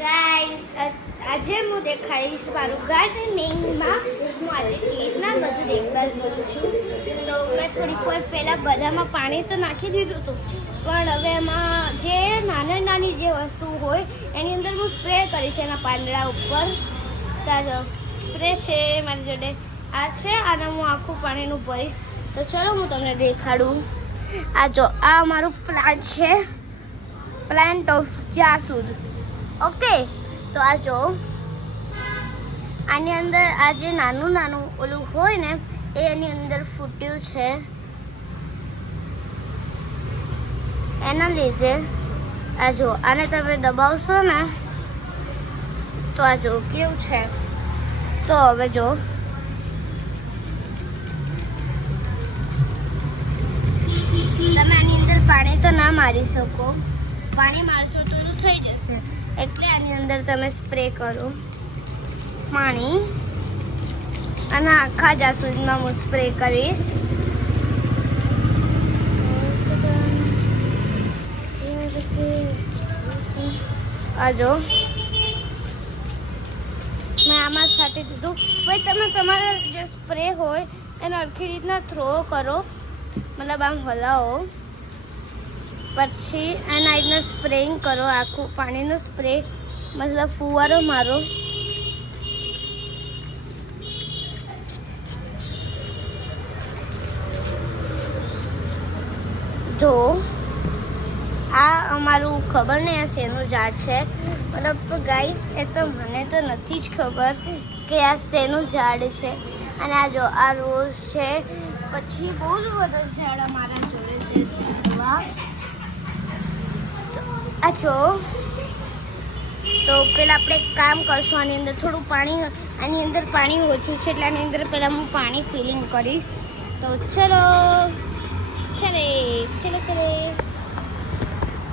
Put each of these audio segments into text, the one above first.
Guys આજે હું દેખાડીશ મારું ગાર્ડનિંગમાં હું આજે કેવી રીતના બધું દેખભાલ કરું છું. તો મેં થોડીક વાર પહેલાં બધામાં પાણી તો નાખી દીધું હતું, પણ હવે એમાં જે નાની જે વસ્તુ હોય એની અંદર હું સ્પ્રે કરીશ એના પાંદડા ઉપર. તાજો સ્પ્રે છે મારી જોડે, આ છે અને હું આખું પાણીનું ભરીશ. તો ચલો હું તમને દેખાડું. આ જો આ મારું પ્લાન્ટ છે, પ્લાન્ટ ઓફ જાસૂદ. ઓકે, તો આ જો આની અંદર આ જે નાનું ઓલું હોય ને એ એની અંદર ફૂટ્યું છે, એના લીધે આ જો આને તમે દબાવશો ને તો આ જો કેવું છે. તો હવે જો તમે આની અંદર પાણી તો ના મારી શકો, પાણી મારશો તો થઈ જશે. એટલે આની અંદર તમે સ્પ્રે કરો પાણી, અને આખા જાસૂદમાં હું સ્પ્રે કરીશ. આ જો મેં આમાં છાંટી દીધું. ભાઈ તમે તમારા જે સ્પ્રે હોય એને સરખી રીતના થ્રો કરો, મતલબ આમ હલાવો, પછી એના રીતના સ્પ્રેઇંગ કરો, આખું પાણીનો સ્પ્રે મતલબ ફુવારો મારો. જો આ અમારું ખબર નહીં આ શેનું ઝાડ છે, મતલબ ગાઈસ એ તો મને તો નથી જ ખબર કે આ શેનું ઝાડ છે. અને આ જો આ રોઝ છે, પછી બહુ જ બધા ઝાડ અમારા જોડે છે. આ જો તો પેલા આપણે એક કામ કરશું, આની અંદર થોડું પાણી, આની અંદર પાણી ઓછું છે એટલે આની અંદર પહેલાં હું પાણી ફિલિંગ કરીશ. તો ચલો ચલે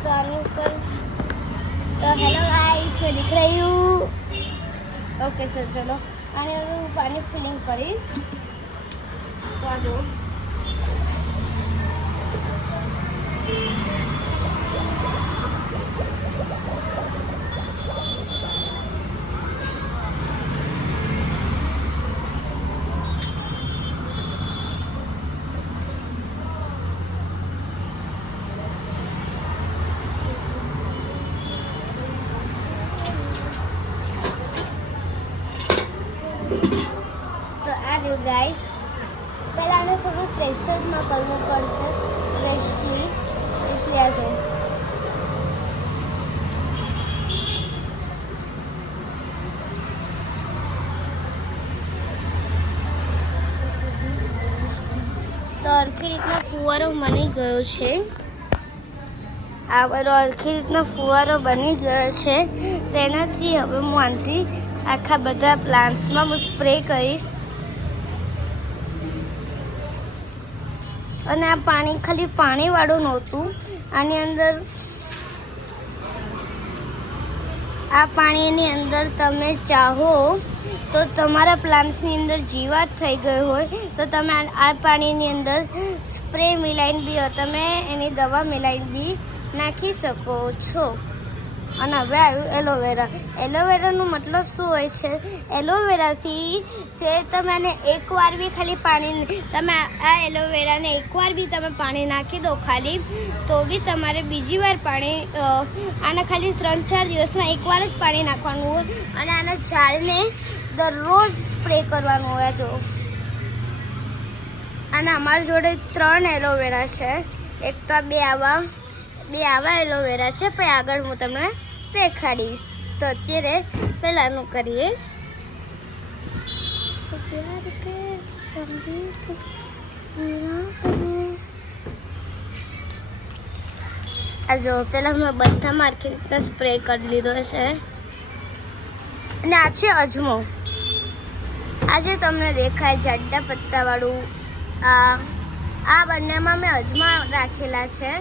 તો આની ઉપર તો હેલો ગાઈસ મેં દીખ રહી હું. ઓકે તો ચલો આને હવે હું પાણી ફિલિંગ કરીશ. તો આ જો ગાઈસ પહેલાં આને થોડું પ્રેશરમાં કરવું પડશે, ફ્રેશલી. એટલે આ જો તો સરખી રીતના ફુવારો બની ગયો છે. આ બધો સરખી રીતના ફુવારો બની ગયો છે. તેનાથી હવે હું આનાથી આખા બધા પ્લાન્ટ્સમાં હું સ્પ્રે કરીશ. અને આ પાણી ખાલી પાણીવાળું નહોતું, આની અંદર આ પાણીની અંદર તમે ચાહો તો તમારા પ્લાન્ટ્સની અંદર જીવાત થઈ ગઈ હોય તો તમે આ પાણીની અંદર સ્પ્રે મિલાઈને બી તમે એની દવા મિલાઈને બી નાખી શકો છો. અને હવે આવ્યું એલોવેરા. એલોવેરાનો મતલબ શું હોય છે? એલોવેરાથી જે તમે આને એકવાર બી ખાલી પાણી, તમે આ એલોવેરાને એકવાર બી તમે પાણી નાખી દો ખાલી, તો બી તમારે બીજી વાર પાણી, આને ખાલી 3-4 દિવસમાં એકવાર જ પાણી નાખવાનું હોય અને આના ઝાડને દરરોજ સ્પ્રે કરવાનું હોય. જો અને અમારી જોડે 3 એલોવેરા છે, એક તો બે આવા એલોવેરા છે, પછી આગળ હું તમને દેખાડીશ. તો અત્યારે પહેલાંનું કરીએ. આ જો પહેલાં મેં બધા માર્કેટમાં સ્પ્રે કરી લીધો છે. અને આ છે અજમો. આજે તમને દેખાય જાડા પત્તાવાળું, આ બંનેમાં મેં અજમા રાખેલા છે.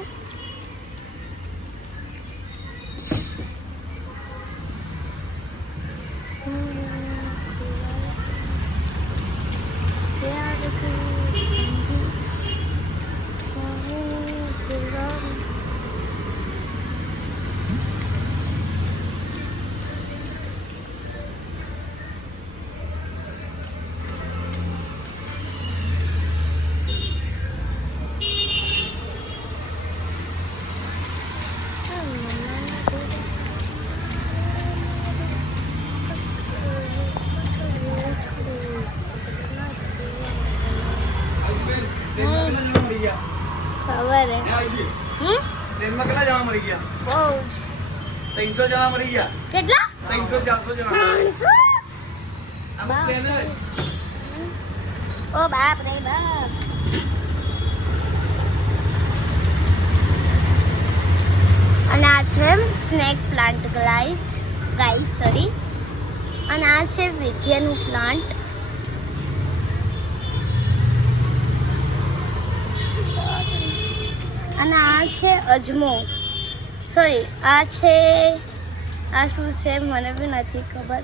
ખબર હે ટ્રેનમાં કેટલા જણા મરી ગયા? બહુ 300 જણા મરી ગયા. કેટલા 300-400 જણા. 300 આમાં ટ્રેન હે. ઓ બાપ રે બાપ. અને આ છે સ્નેક પ્લાન્ટ ગાઈસ સોરી. અને આ છે વિદ્યાનું પ્લાન્ટ. અને આ છે અજમો સોરી આ છે આ શું છે મને બી નથી ખબર.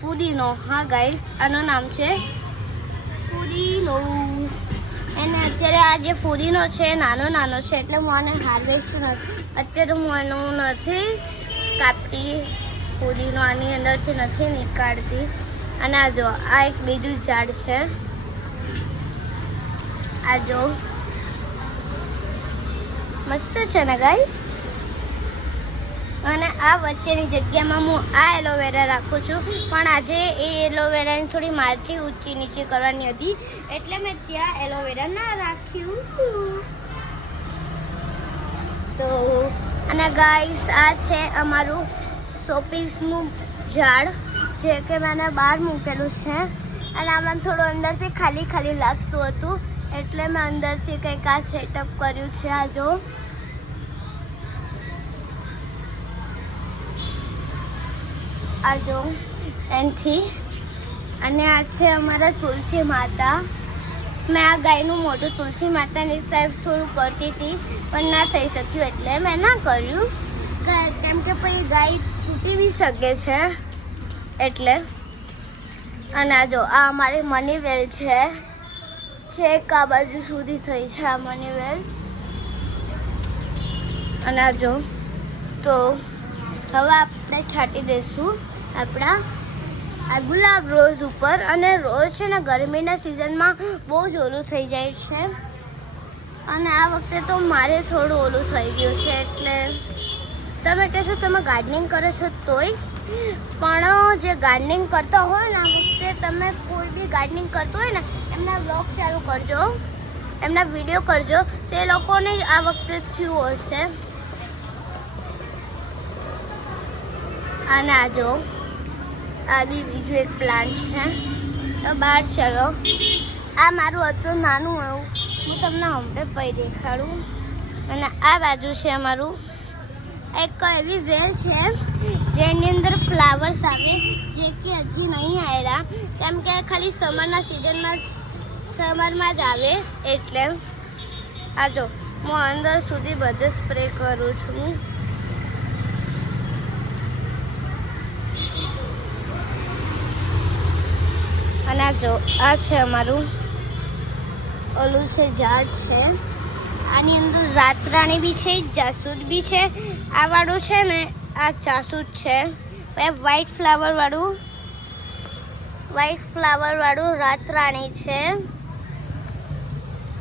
પુદીનો. હા ગાઈસ આનું નામ છે પુદીનો. અને અત્યારે આ જે પુદીનો છે નાનો છે એટલે હું આને હાર્વેસ્ટ નથી અત્યારે હું આનું નથી કાપતી. પુદીનો આની અંદરથી નથી નીકાળતી. અને આ જો આ એક બીજું ઝાડ છે. આ જો મસ્ત છે ને ગાઈસ. અને આ વચ્ચેની જગ્યામાં હું આ એલોવેરા રાખું છું. પણ આજે એ એલોવેરાની થોડી માટી ઊંચી નીચે કરવાની હતી એટલે મેં ત્યાં એલોવેરા ના રાખ્યું. તો અને ગાઈસ આ છે અમારું શોપીસનું ઝાડ જે કે મેં બહાર મૂકેલું છે. અને આમાં થોડું અંદરથી ખાલી લાગતું હતું એટલે મેં અંદરથી કંઈક આ સેટઅપ કર્યું છે. આ જો આ જો એનથી. અને આ છે અમારા તુલસી માતા. મેં આ ગાયનું મોઢું તુલસી માતાની સાઈડ થોડું કરતી હતી પણ ના થઈ શક્યું એટલે મેં ના કર્યું કેમ કે પછી ગાય તૂટી બી શકે છે એટલે. અને આ જો આ અમારી મની વેલ છે છેક આ બાજુ સુધી થઈ છે આ મની વેલ. અને આ જો તો હવે આપણે છાંટી દઈશું આપણા આ ગુલાબ રોઝ ઉપર. અને રોઝ છે ને ગરમીના સિઝનમાં બહુ જ ઓલું થઈ જાય છે. અને આ વખતે તો મારે થોડું ઓલું થઈ ગયું છે એટલે તમે કહેશો તમે ગાર્ડનિંગ કરો છો તોય. પણ જે ગાર્ડનિંગ કરતા હોય ને આ વખતે તમે કોઈ બી ગાર્ડનિંગ કરતો હોય ને એમના બ્લોગ ચાલુ કરજો એમના વિડીયો કરજો તે લોકોને આ વખતે થયું હશે. અને આ જો આ બી બીજું એક પ્લાન્ટ છે. તો બહાર ચલો. આ મારું હતું નાનું એવું હું તમને હમણાં પછી દેખાડું. અને આ બાજુ છે અમારું એક એવી વેલ છે જેની અંદર ફ્લાવર્સ આવે જે કે હજી નહીં આવેલા કેમ કે ખાલી સમરના સિઝનમાં જ આવે એટલે. આ જો હું અંદર સુધી બધે સ્પ્રે કરું છું. અને આ જો આ છે અમારું ઓલું છે ઝાડ છે. આની અંદર રાતરાણી બી છે જાસૂદ બી છે. આ વાળું છે ને આ જાસૂદ છે. પછી વ્હાઈટ ફ્લાવર વાળું રાતરાણી છે.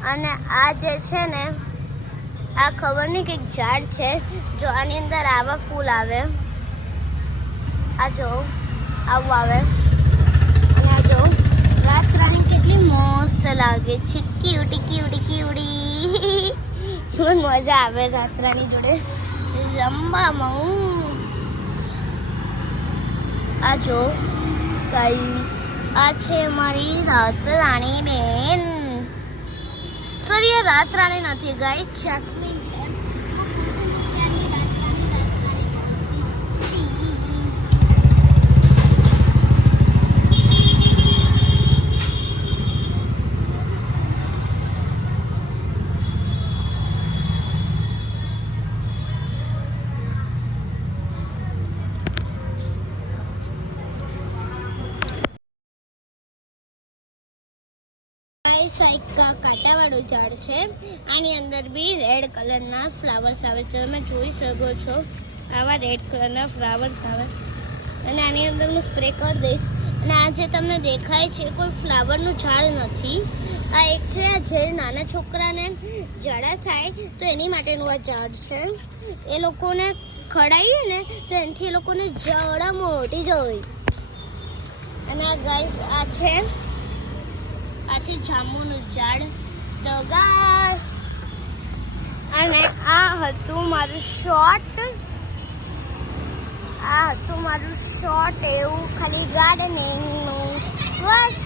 અને આ જે છે ને આ ખબર નહીં કંઈક ઝાડ છે જો આની અંદર આવા ફૂલ આવે. આ જો આવું આવે. અને આ જો રાતરાણી કેટલી મસ્ત લાગે છે. ક્યુટી મને મજા આવે રાતરાણી જોડે રમવામાં. આ જો ગાઈસ આ છે મારી રાતરાણી બેન. સોરી રાતરાણી નથી ગાઈસ જાસ્મીન છે. કાંટાવાળું ઝાડ છે. આની અંદર બી રેડ કલરના ફ્લાવર્સ આવે છે. તમે જોઈ શકો છો આવા રેડ કલરના ફ્લાવર્સ આવે. અને આની અંદર હું સ્પ્રે કરી દઈશ. અને આ જે તમને દેખાય છે કોઈ ફ્લાવરનું ઝાડ નથી. આ એક છે જે નાના છોકરાને ઝાડા થાય તો એની માટેનું આ ઝાડ છે. એ લોકોને ખડાઈએ ને તો એનાથી એ લોકોને ઝાડા મોટી જાય. અને આ ગાઈસ આ છે જાંબુનું ઝાડ. તો ગાઈસ હતું મારું શોર્ટ. આ હતું મારું શોર્ટ એવું ખાલી ગાર્ડનિંગનું. બસ